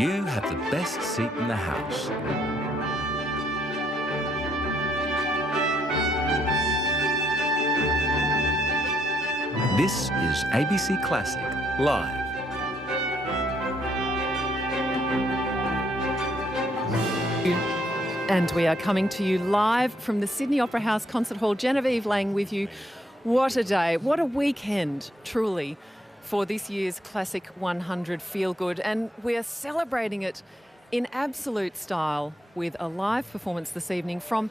You have the best seat in the house. This is ABC Classic Live. And we are coming to you live from the Sydney Opera House Concert Hall. Genevieve Lang with you. What a day, what a weekend, truly, for this year's Classic 100 Feel Good. And we are celebrating it in absolute style with a live performance this evening from,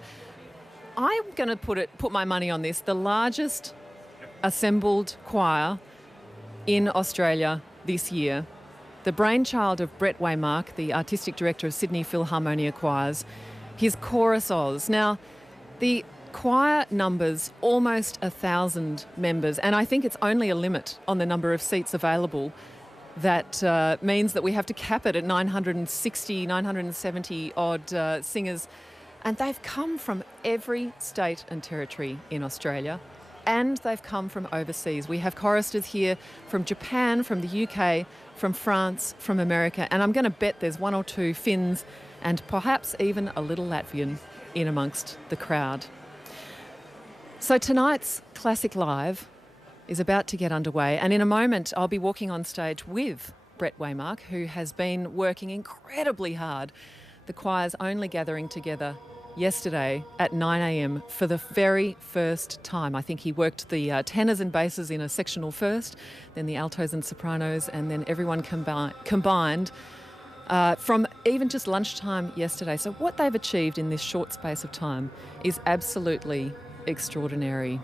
I'm going to put my money on this, the largest assembled choir in Australia this year. The brainchild of Brett Waymark, the artistic director of Sydney Philharmonia Choirs, his ChorusOz. Now, the choir numbers almost 1,000 members, and I think it's only a limit on the number of seats available. That means that we have to cap it at 960, 970 odd singers. And they've come from every state and territory in Australia, and they've come from overseas. We have choristers here from Japan, from the UK, from France, from America, and I'm going to bet there's one or two Finns and perhaps even a little Latvian in amongst the crowd. So tonight's Classic Live is about to get underway, and in a moment I'll be walking on stage with Brett Waymark, who has been working incredibly hard. The choir's only gathering together yesterday at 9 a.m. for the very first time. I think he worked the tenors and basses in a sectional first, then the altos and sopranos, and then everyone combined from even just lunchtime yesterday. So what they've achieved in this short space of time is absolutely extraordinary.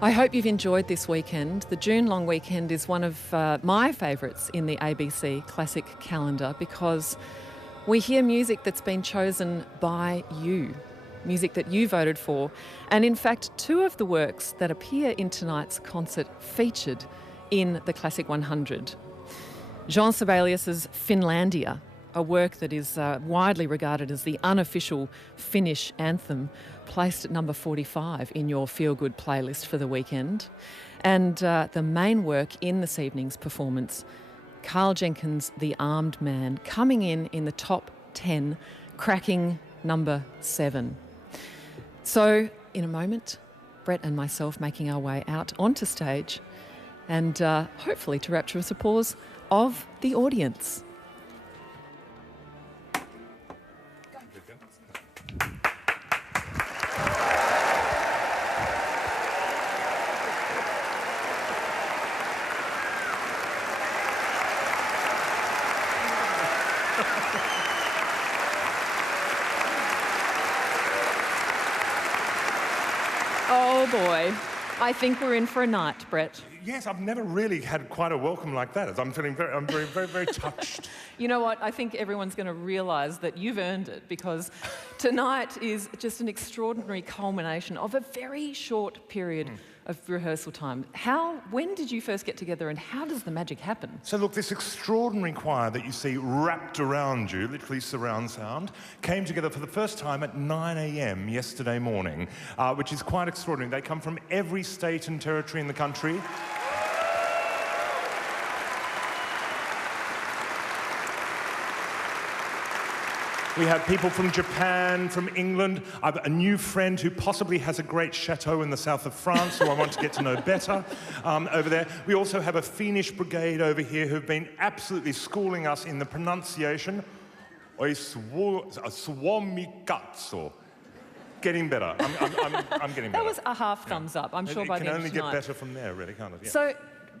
I hope you've enjoyed this weekend. The June long weekend is one of my favourites in the ABC Classic calendar because we hear music that's been chosen by you, music that you voted for. And in fact, two of the works that appear in tonight's concert featured in the Classic 100. Jean Sibelius's Finlandia, a work that is widely regarded as the unofficial Finnish anthem, placed at number 45 in your feel-good playlist for the weekend. And the main work in this evening's performance, Carl Jenkins' The Armed Man, coming in the top 10, cracking number 7. So, in a moment, Brett and myself making our way out onto stage and hopefully to rapturous applause of the audience. Oh boy, I think we're in for a night, Brett. Yes, I've never really had quite a welcome like that. I'm very touched. You know what? I think everyone's going to realise that you've earned it, because tonight is just an extraordinary culmination of a very short period of rehearsal time. When did you first get together, and how does the magic happen? So look, this extraordinary choir that you see wrapped around you, literally surround sound, came together for the first time at 9 a.m. yesterday morning, which is quite extraordinary. They come from every state and territory in the country. We have people from Japan, from England. I have a new friend who possibly has a great chateau in the south of France, who I want to get to know better over there. We also have a Finnish brigade over here who've been absolutely schooling us in the pronunciation. Oi suomikatso. Getting better. I'm getting better. That was a half thumbs up, I'm sure, by the end of tonight. It can only get better from there, really, can't it? Yeah. So,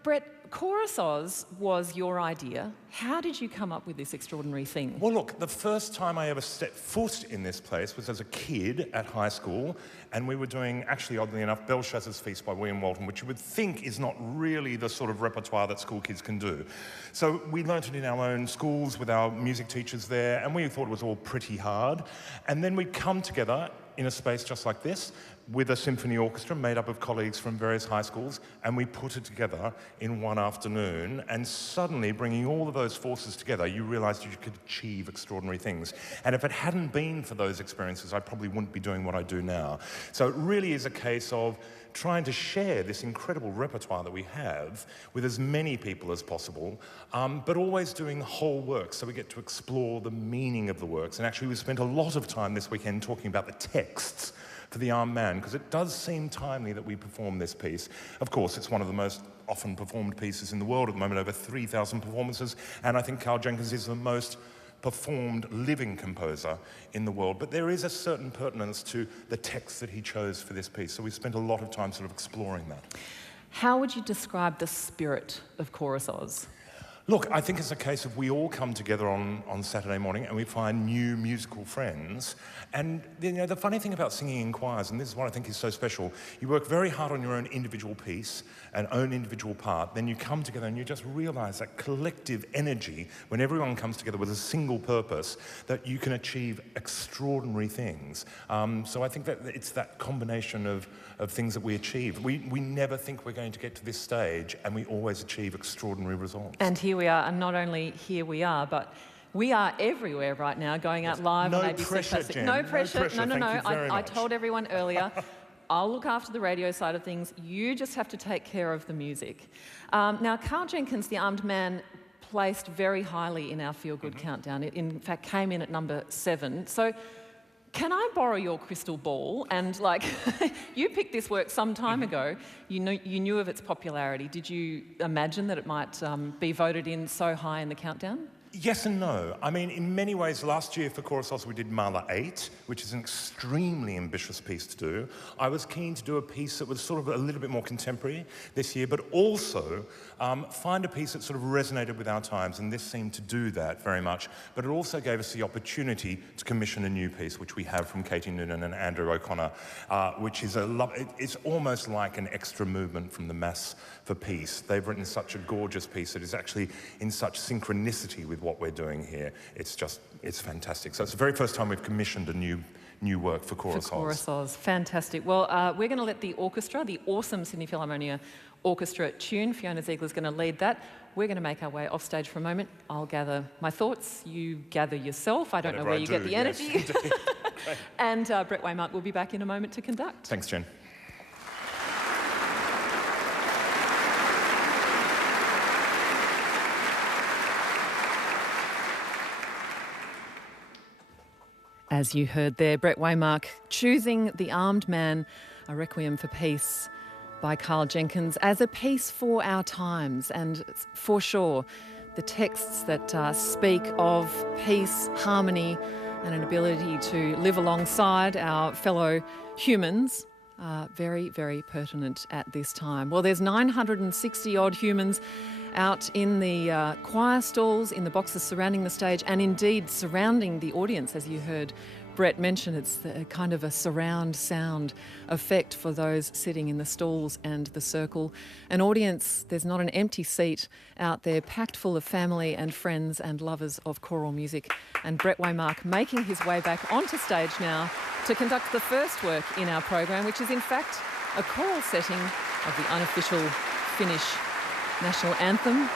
Brett, ChorusOz was your idea. How did you come up with this extraordinary thing? Well, look, the first time I ever stepped foot in this place was as a kid at high school, and we were doing, actually, oddly enough, Belshazzar's Feast by William Walton, which you would think is not really the sort of repertoire that school kids can do. So we learnt it in our own schools with our music teachers there, and we thought it was all pretty hard. And then we'd come together in a space just like this, with a symphony orchestra made up of colleagues from various high schools, and we put it together in one afternoon, and suddenly bringing all of those forces together, you realized you could achieve extraordinary things. And if it hadn't been for those experiences, I probably wouldn't be doing what I do now. So it really is a case of trying to share this incredible repertoire that we have with as many people as possible, but always doing whole works, so we get to explore the meaning of the works. And actually we spent a lot of time this weekend talking about the texts for The Armed Man, because it does seem timely that we perform this piece. Of course, it's one of the most often performed pieces in the world at the moment, over 3,000 performances, and I think Carl Jenkins is the most performed living composer in the world. But there is a certain pertinence to the text that he chose for this piece, so we spent a lot of time sort of exploring that. How would you describe the spirit of ChorusOz? Look, I think it's a case of we all come together on Saturday morning and we find new musical friends. And you know, the funny thing about singing in choirs, and this is what I think is so special, you work very hard on your own individual piece and own individual part, then you come together and you just realize that collective energy, when everyone comes together with a single purpose, that you can achieve extraordinary things. So I think that it's that combination of things that we achieve. We never think we're going to get to this stage, and we always achieve extraordinary results. And here we are, and not only here we are, but we are everywhere right now, going out live on ABC pressure, Classic. Jen. No pressure. No pressure. No. Thank you very I much. told everyone earlier, I'll look after the radio side of things. You just have to take care of the music. Now, Carl Jenkins, The Armed Man, placed very highly in our Feel Good countdown. It, in fact, came in at number 7. So, can I borrow your crystal ball? And like, you picked this work some time ago. You knew of its popularity. Did you imagine that it might be voted in so high in the countdown? Yes and no. I mean, in many ways, last year for ChorusOz we did Mahler 8, which is an extremely ambitious piece to do. I was keen to do a piece that was sort of a little bit more contemporary this year, but also find a piece that sort of resonated with our times, and this seemed to do that very much. But it also gave us the opportunity to commission a new piece, which we have from Katie Noonan and Andrew O'Connor, which is it's almost like an extra movement from the Mass for Peace. They've written such a gorgeous piece that is actually in such synchronicity with what we're doing here. It's fantastic. So it's the very first time we've commissioned a new work for ChorusOz. For ChorusOz, fantastic. Well, we're going to let the orchestra, the awesome Sydney Philharmonia Orchestra tune, Fiona Ziegler's going to lead that. We're going to make our way off stage for a moment. I'll gather my thoughts, you gather yourself. I don't know where you get the energy. Yes, and Brett Waymark will be back in a moment to conduct. Thanks, Jen. As you heard there, Brett Waymark choosing The Armed Man, a Requiem for Peace by Carl Jenkins as a piece for our times. And for sure, the texts that speak of peace, harmony, and an ability to live alongside our fellow humans are very, very pertinent at this time. Well, there's 960-odd humans out in the choir stalls, in the boxes surrounding the stage, and indeed surrounding the audience, as you heard Brett mention. It's kind of a surround sound effect for those sitting in the stalls and the circle. An audience, there's not an empty seat out there, packed full of family and friends and lovers of choral music. And Brett Waymark making his way back onto stage now to conduct the first work in our program, which is in fact a choral setting of the unofficial Finnish national anthem,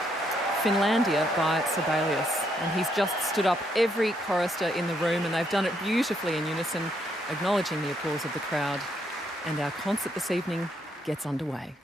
Finlandia by Sibelius. And he's just stood up every chorister in the room, and they've done it beautifully in unison, acknowledging the applause of the crowd. And our concert this evening gets underway.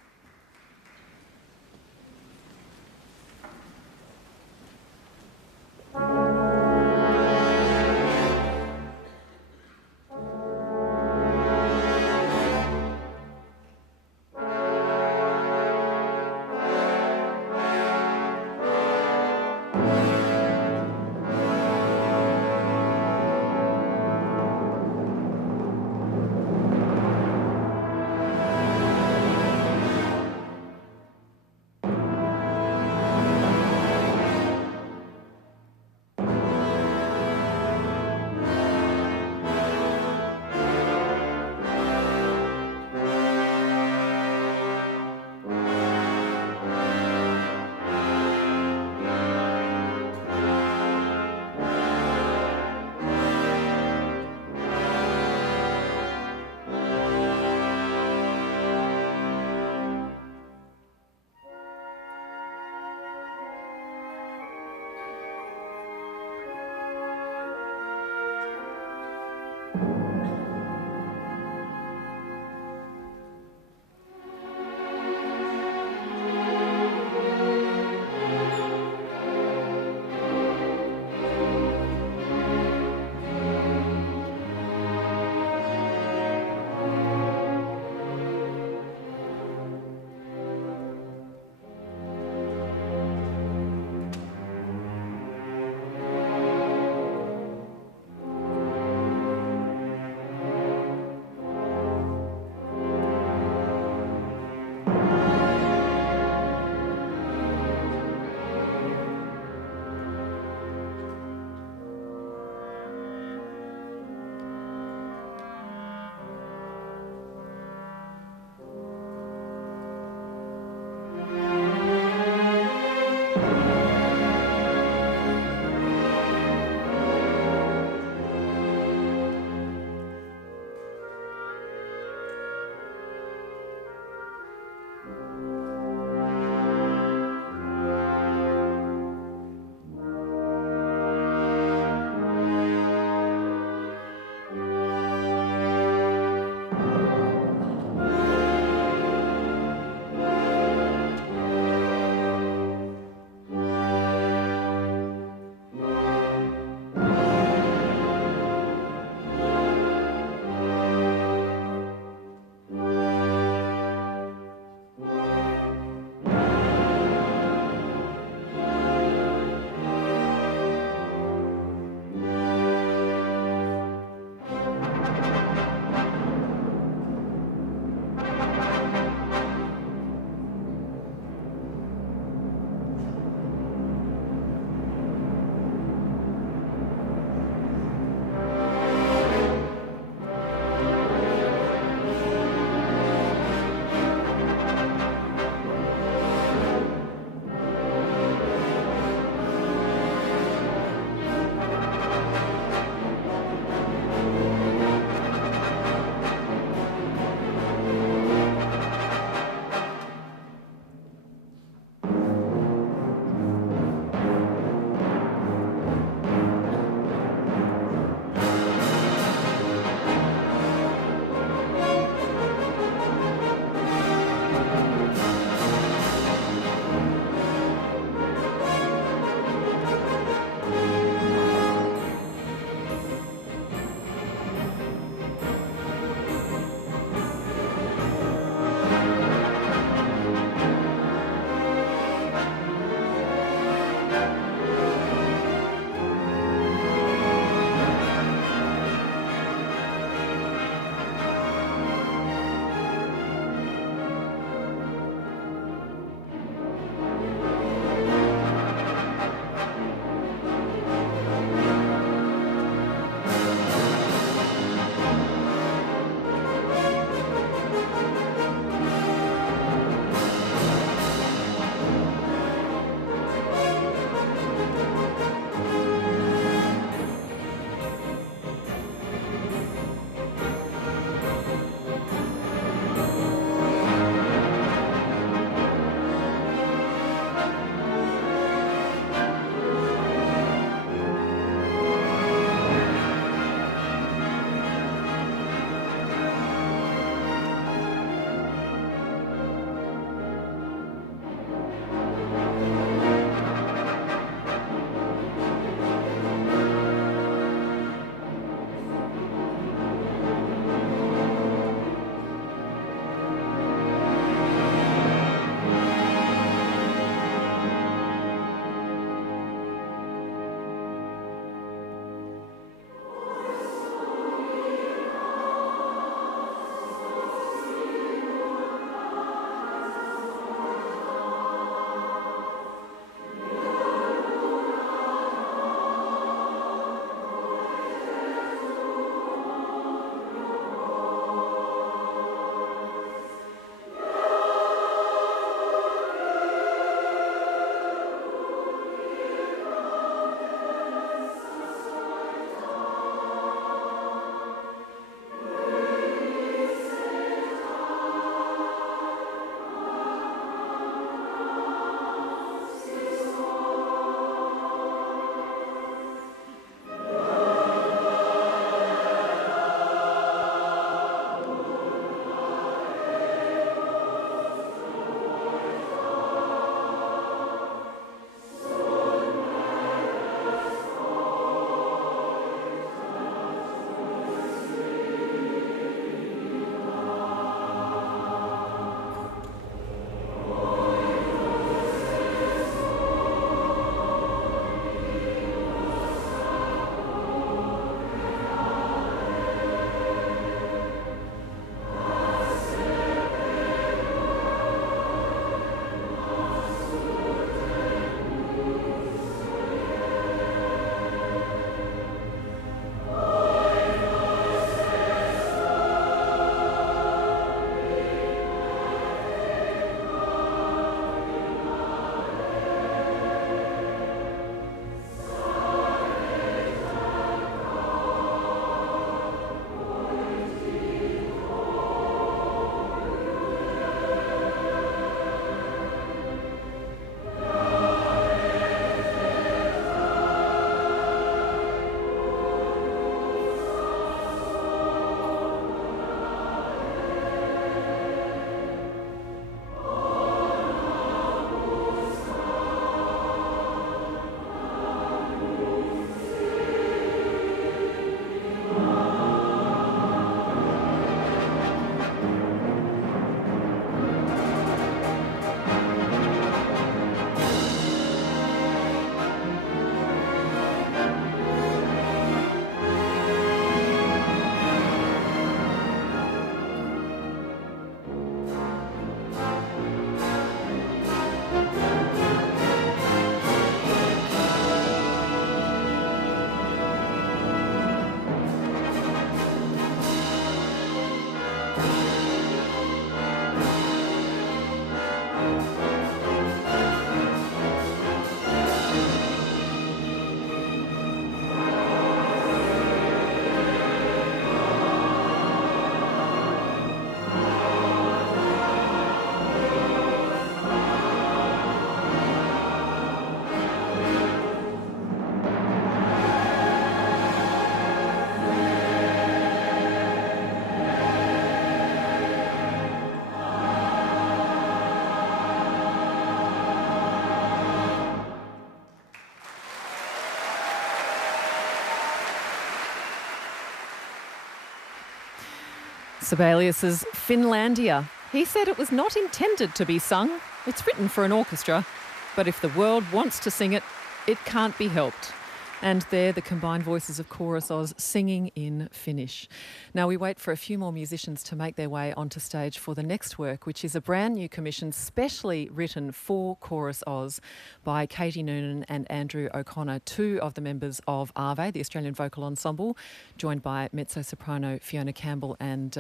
Sibelius's Finlandia. He said it was not intended to be sung. It's written for an orchestra, but if the world wants to sing it, it can't be helped. And there, the combined voices of ChorusOz singing in Finnish. Now we wait for a few more musicians to make their way onto stage for the next work, which is a brand new commission specially written for ChorusOz by Katie Noonan and Andrew O'Connor, two of the members of Ave, the Australian Vocal Ensemble, joined by mezzo-soprano Fiona Campbell and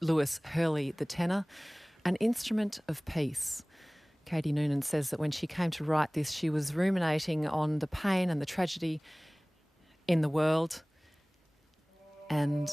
Lewis Hurley, the tenor. An Instrument of Peace. Katie Noonan says that when she came to write this, she was ruminating on the pain and the tragedy in the world. And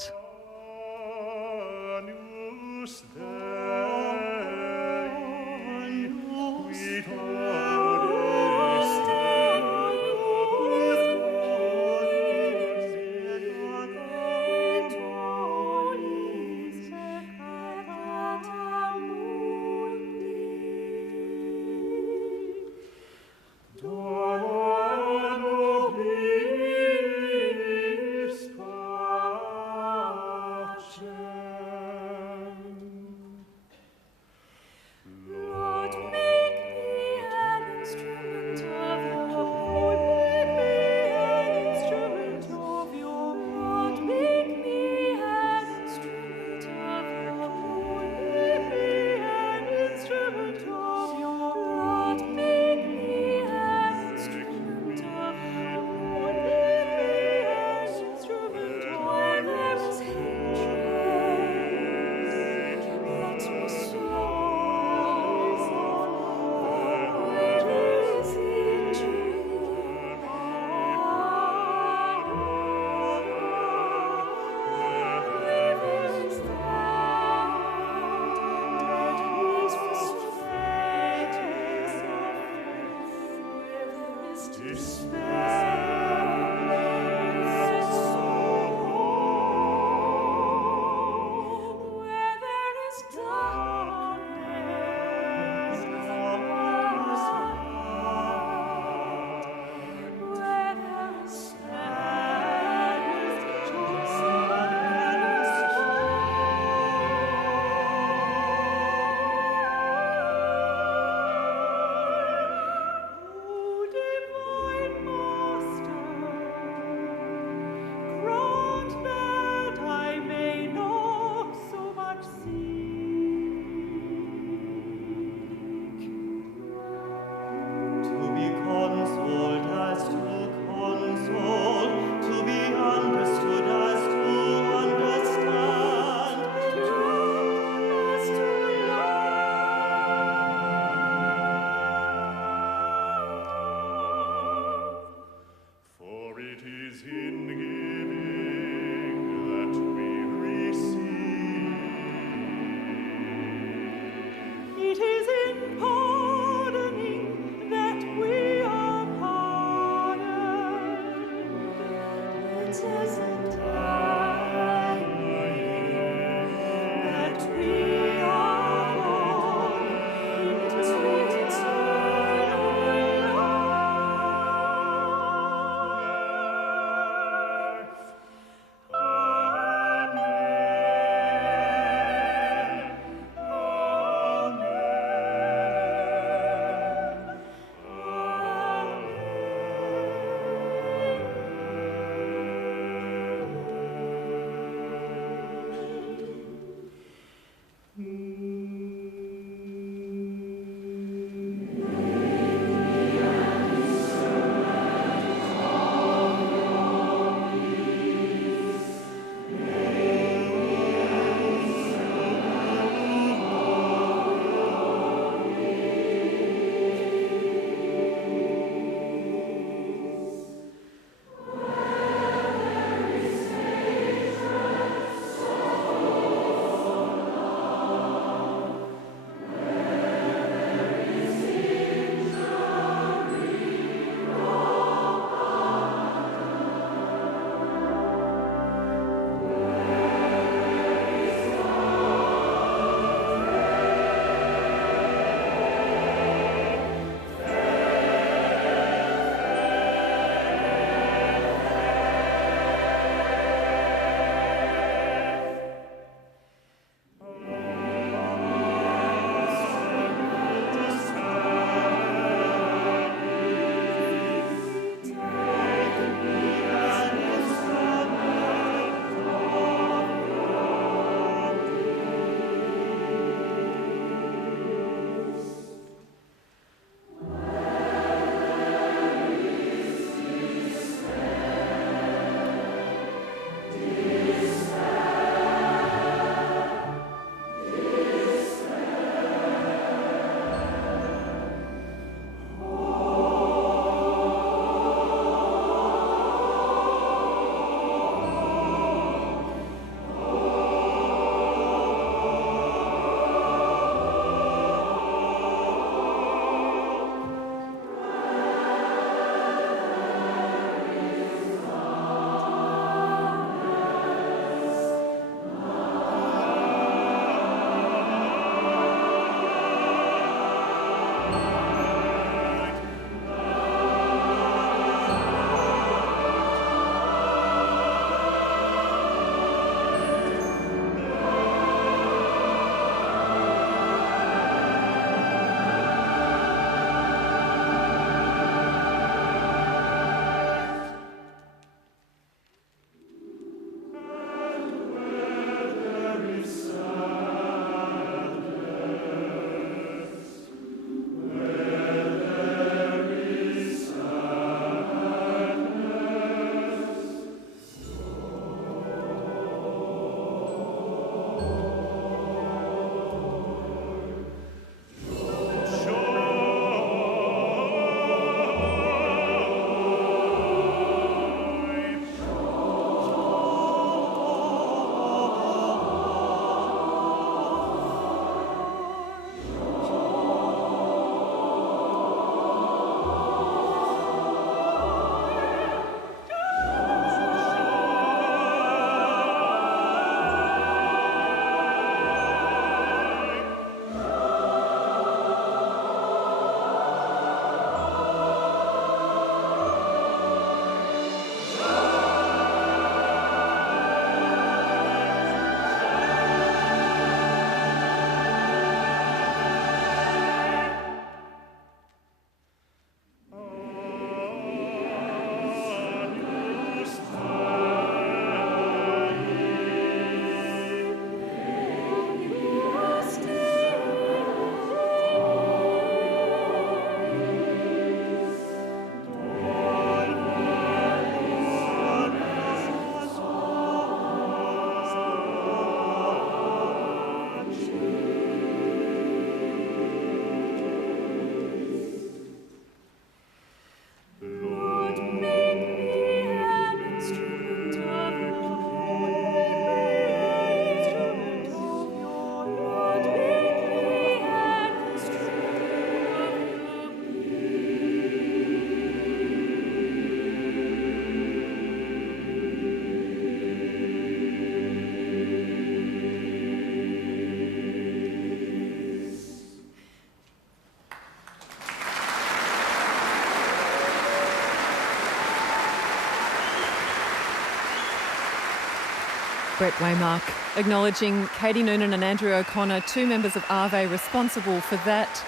Brett Waymark acknowledging Katie Noonan and Andrew O'Connor, two members of Ave responsible for that.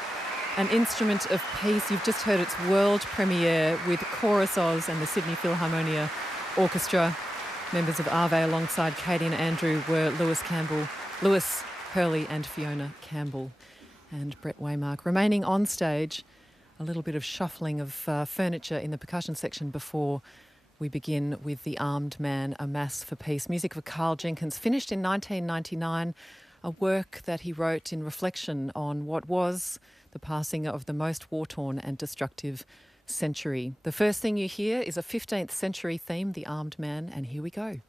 An Instrument of Peace. You've just heard its world premiere with ChorusOz and the Sydney Philharmonia Orchestra. Members of Ave alongside Katie and Andrew were Lewis Hurley and Fiona Campbell. And Brett Waymark remaining on stage. A little bit of shuffling of furniture in the percussion section before we begin with The Armed Man, A Mass for Peace. Music of Carl Jenkins, finished in 1999, a work that he wrote in reflection on what was the passing of the most war-torn and destructive century. The first thing you hear is a 15th century theme, The Armed Man, and here we go.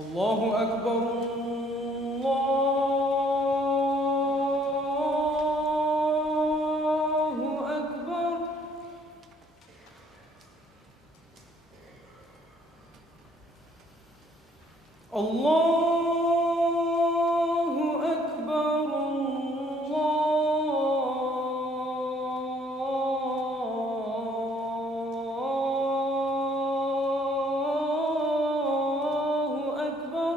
الله أكبر الله أكبر الله أكبر الله أكبر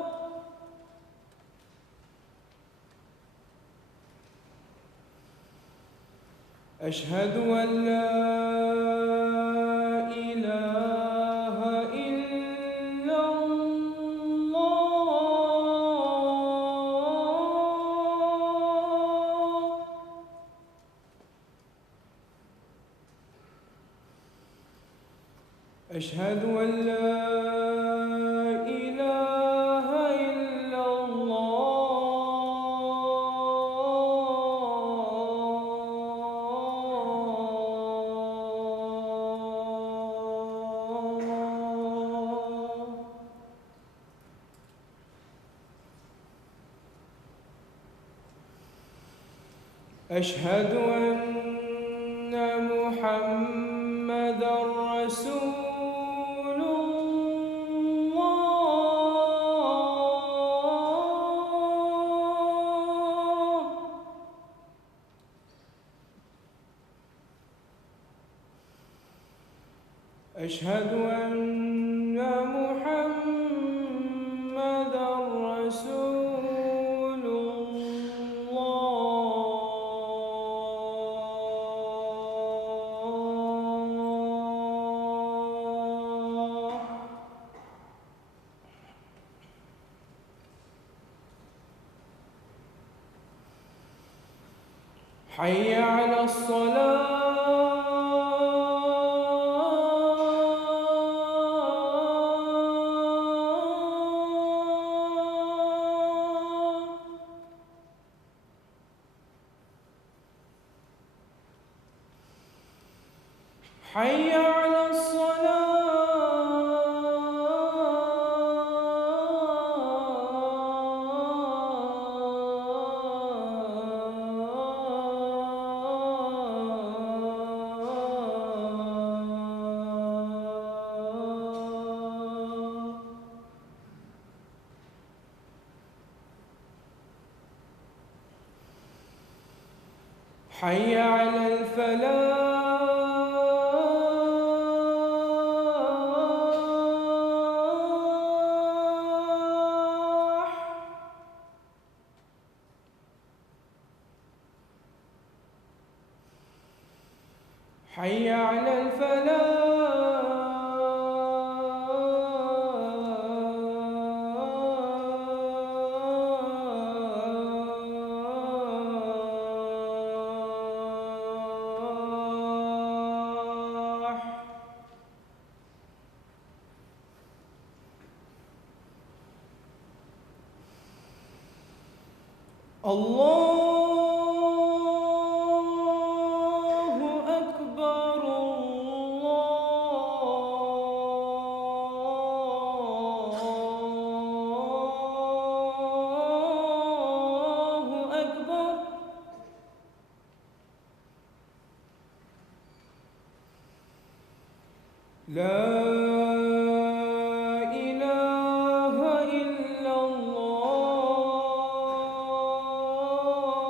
أشهد أن لا إله إلا الله أشهد أن لا إله إلا الله أشهد أن محمدًا رسول الله أشهد أن محمدًا رسول الله حي على الصلاة حي على الصلاة حي على الفلاح حي على الفلاح الله أكبر الله أكبر لا إله إلا الله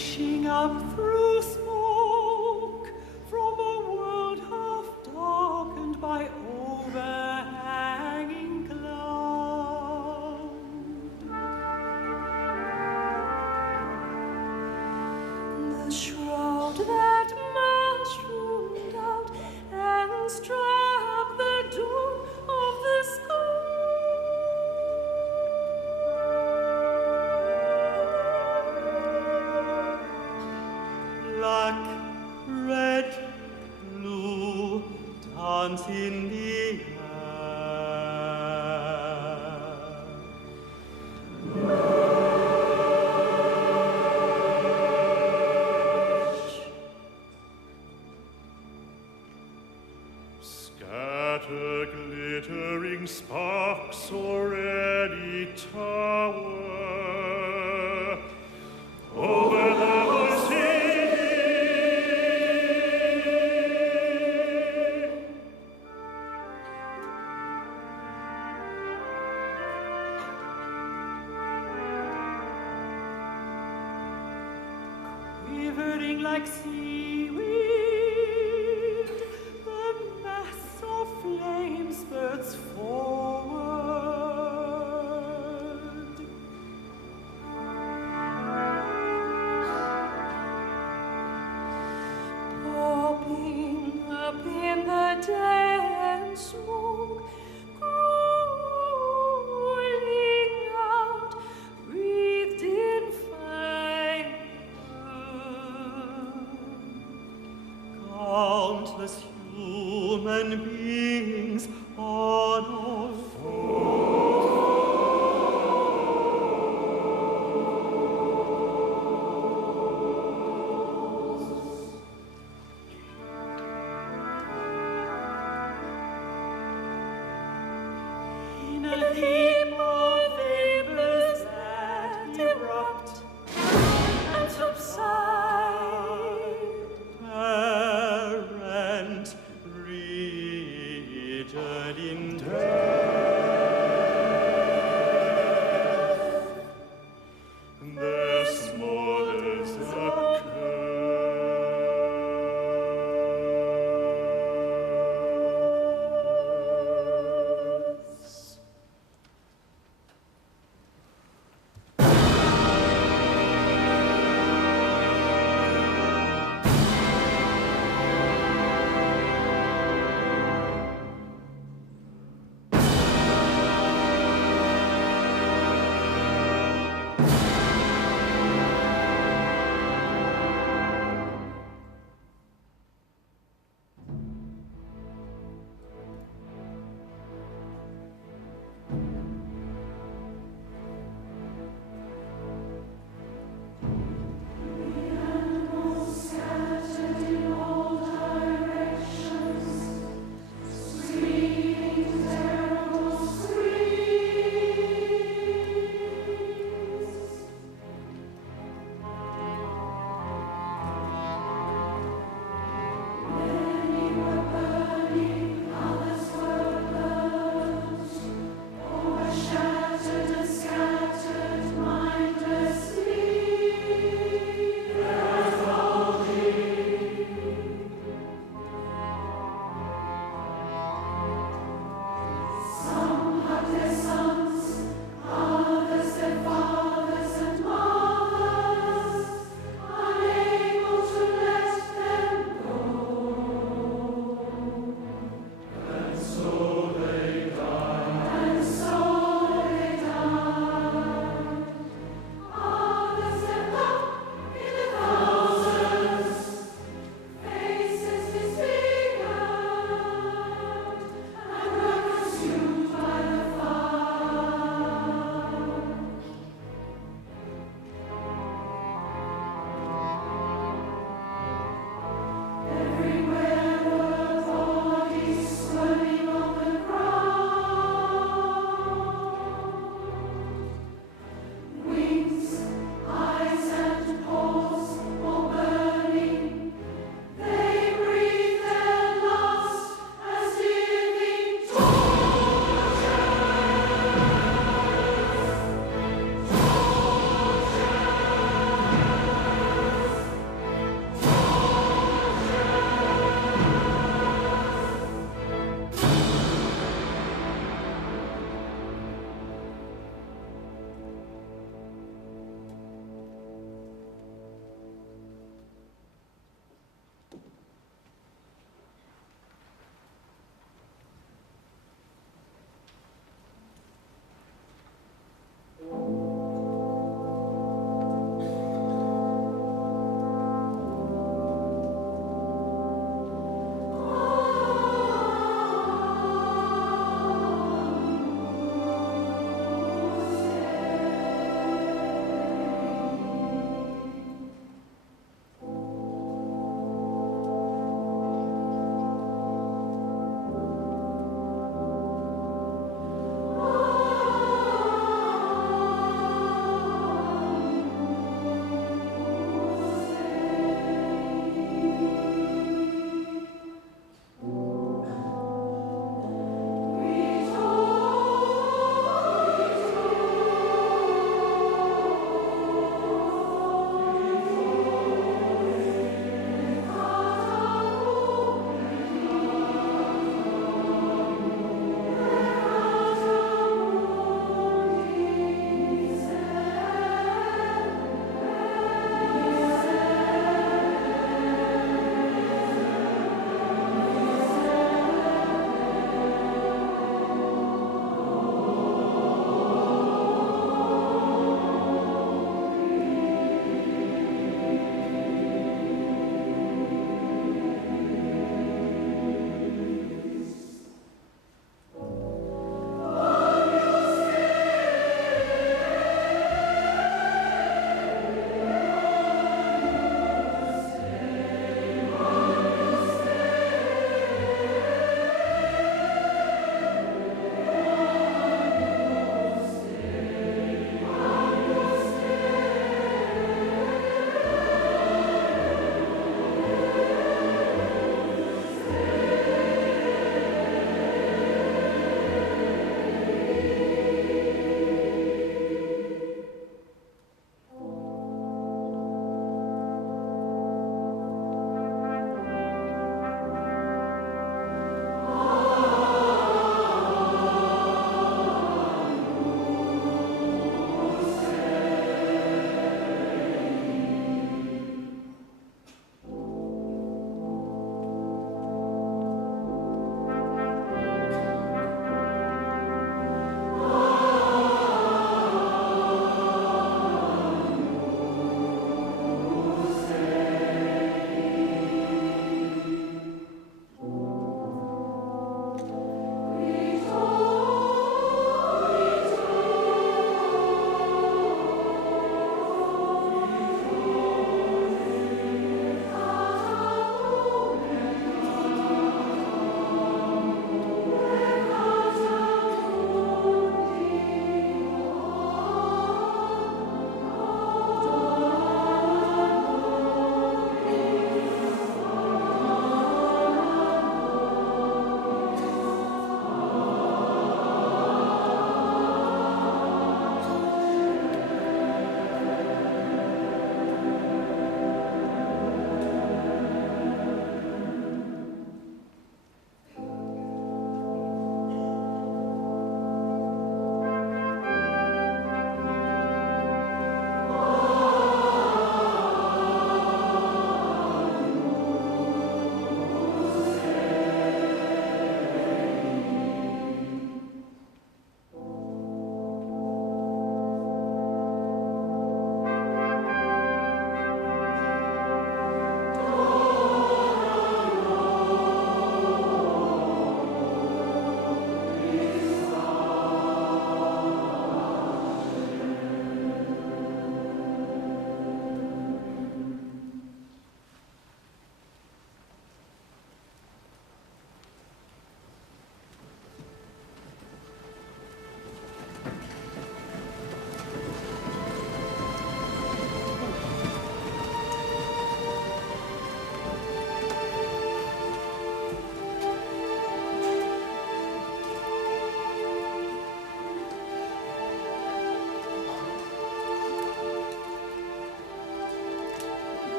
pushing up through smoke from a world half darkened by overhanging cloud. The shroud that mushroomed out and struck the dome of the sky. Black, red, blue, dance in the Scatter glittering sparks o'er any tower, over the whole city. Quivering like seaweed, the mass of flame spurts forward. Popping up in the dense smoke, cooling out, breathed in fire. Countless human beings on all fours. In a heap of vapors that erupt and subside, parent written in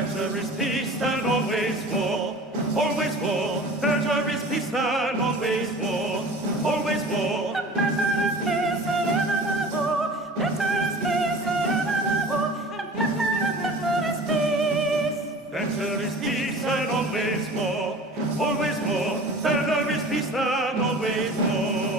Better is peace than always war. Always war. Better is peace than always war. Always war. Better is peace than ever war. Better is peace than ever war. And better is peace. Better is peace than always war. Always war. Better is peace than always war.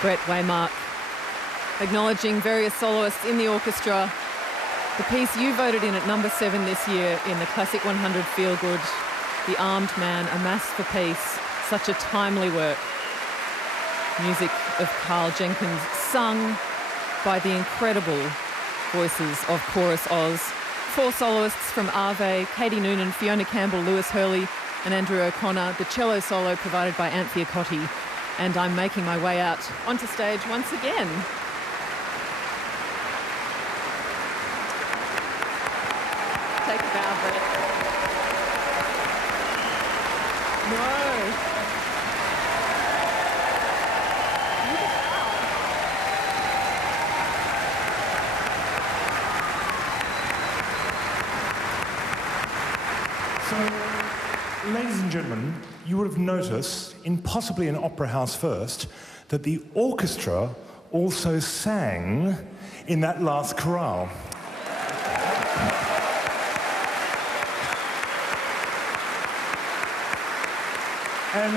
Brett Waymark, acknowledging various soloists in the orchestra. The piece you voted in at number 7 this year in the Classic 100 Feel Good, The Armed Man, A Mass for Peace, such a timely work. Music of Carl Jenkins, sung by the incredible voices of ChorusOz. 4 soloists from Ave, Katie Noonan, Fiona Campbell, Lewis Hurley and Andrew O'Connor. The cello solo provided by Anthea Cotti. And I'm making my way out onto stage once again. Take a bow, Brett. No. So, ladies and gentlemen, you would have noticed, in possibly an opera house first, that the orchestra also sang in that last chorale. And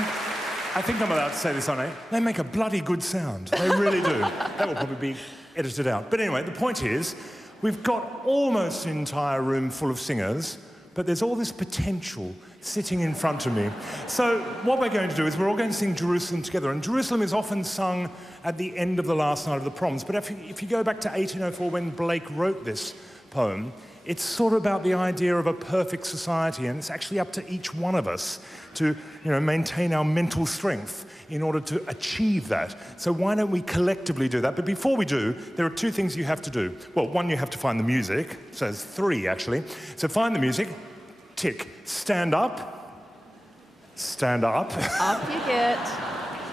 I think I'm allowed to say this on air. They make a bloody good sound. They really do. That will probably be edited out. But anyway, the point is, we've got almost an entire room full of singers, but there's all this potential sitting in front of me. So what we're going to do is we're all going to sing Jerusalem together. And Jerusalem is often sung at the end of the last night of the proms. But if you go back to 1804, when Blake wrote this poem, it's sort of about the idea of a perfect society, and it's actually up to each one of us to, maintain our mental strength in order to achieve that. So why don't we collectively do that? But before we do, there are 2 things you have to do. Well, 1, you have to find the music. So there's 3, actually. So find the music, tick, stand up, stand up. Up you get.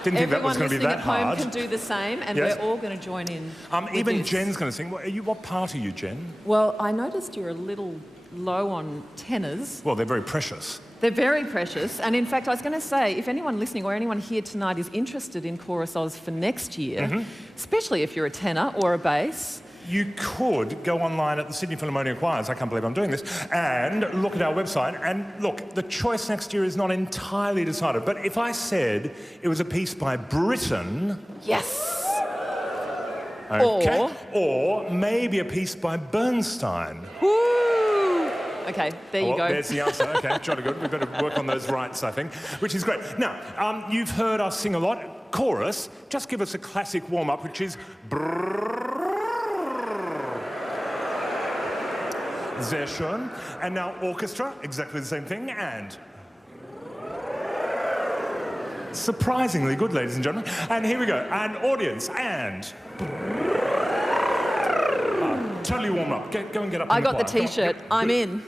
Didn't think that was Everyone going to be listening that at home hard. can do the same, and Yes. we're all going to join in. with Even this. Jen's going to sing. What part are you, Jen? Well, I noticed you're a little low on tenors. Well, they're very precious. They're very precious. And in fact, I was going to say, if anyone listening or anyone here tonight is interested in ChorusOz for next year, especially if you're a tenor or a bass, You could go online at the Sydney Philharmonic Choirs, I can't believe I'm doing this, and look at our website. And look, the choice next year is not entirely decided, but if I said it was a piece by Britain... yes! Okay, or maybe a piece by Bernstein. Woo! Okay, there you go. There's the answer. Okay, jolly good. We've got to work on those rights, I think, which is great. Now, you've heard us sing a lot. Chorus, just give us a classic warm-up, which is... Sehr schön. And now orchestra, exactly the same thing, and... Surprisingly good, ladies and gentlemen. And here we go. And audience, and... Totally warm up. Go and get up in I got the choir. Come on. T-shirt. Yep. I'm in.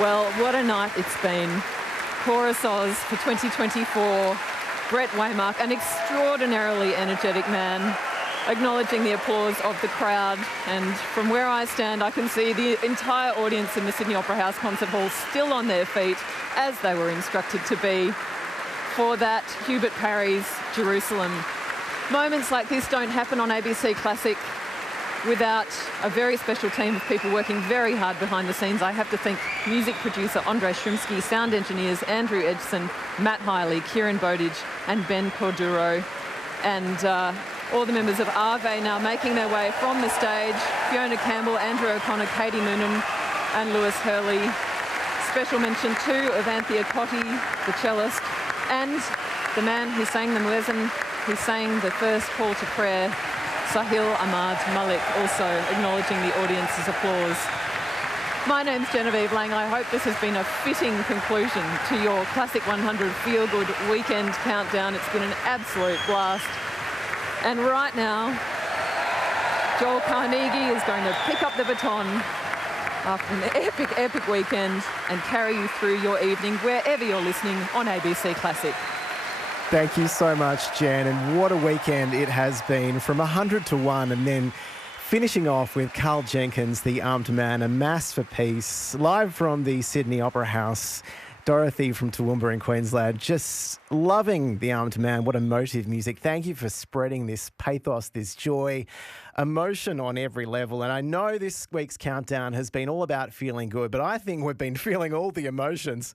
Well, what a night it's been. ChorusOz for 2024. Brett Waymark, an extraordinarily energetic man, acknowledging the applause of the crowd. And from where I stand, I can see the entire audience in the Sydney Opera House Concert Hall still on their feet, as they were instructed to be, for that Hubert Parry's Jerusalem. Moments like this don't happen on ABC Classic without a very special team of people working very hard behind the scenes. I have to thank music producer Andre Shrimsky, sound engineers Andrew Edgson, Matt Hiley, Kieran Bowditch and Ben Corduro, and all the members of Ave now making their way from the stage. Fiona Campbell, Andrew O'Connor, Katie Noonan and Lewis Hurley. Special mention too of Anthea Cotti, the cellist, and the man who sang the muezzin, who sang the first call to prayer, Sahil Ahmad Malik, also acknowledging the audience's applause. My name's Genevieve Lang. I hope this has been a fitting conclusion to your Classic 100 Feel Good Weekend Countdown. It's been an absolute blast. And right now, Joel Carnegie is going to pick up the baton after an epic, epic weekend and carry you through your evening wherever you're listening on ABC Classic. Thank you so much, Jen. And what a weekend it has been, from 100 to 1, and then finishing off with Carl Jenkins, the Armed Man, a Mass for Peace, live from the Sydney Opera House. Dorothy from Toowoomba in Queensland, just loving the Armed Man. What emotive music. Thank you for spreading this pathos, this joy, emotion on every level. And I know this week's countdown has been all about feeling good, but I think we've been feeling all the emotions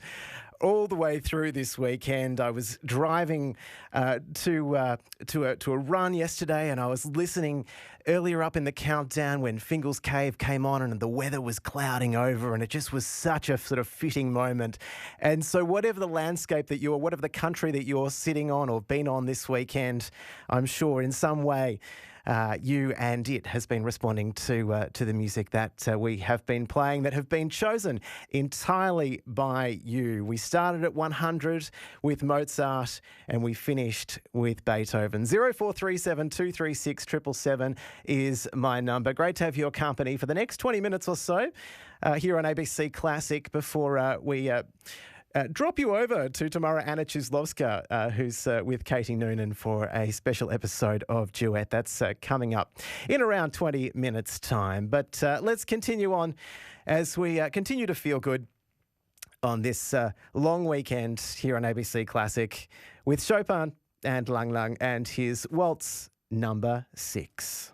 all the way through this weekend. I was driving to a run yesterday, and I was listening earlier up in the countdown when Fingal's Cave came on and the weather was clouding over, and it just was such a sort of fitting moment. And so whatever the landscape that you're, whatever the country that you're sitting on or been on this weekend, I'm sure in some way you and it has been responding to the music that we have been playing, that have been chosen entirely by you. We started at 100 with Mozart and we finished with Beethoven. 0437 236 777 is my number. Great to have your company for the next 20 minutes or so here on ABC Classic before we drop you over to tomorrow, Anna Chuzlovska, who's with Katie Noonan for a special episode of Duet. That's coming up in around 20 minutes' time. But let's continue on as we continue to feel good on this long weekend here on ABC Classic with Chopin and Lang Lang and his Waltz number 6.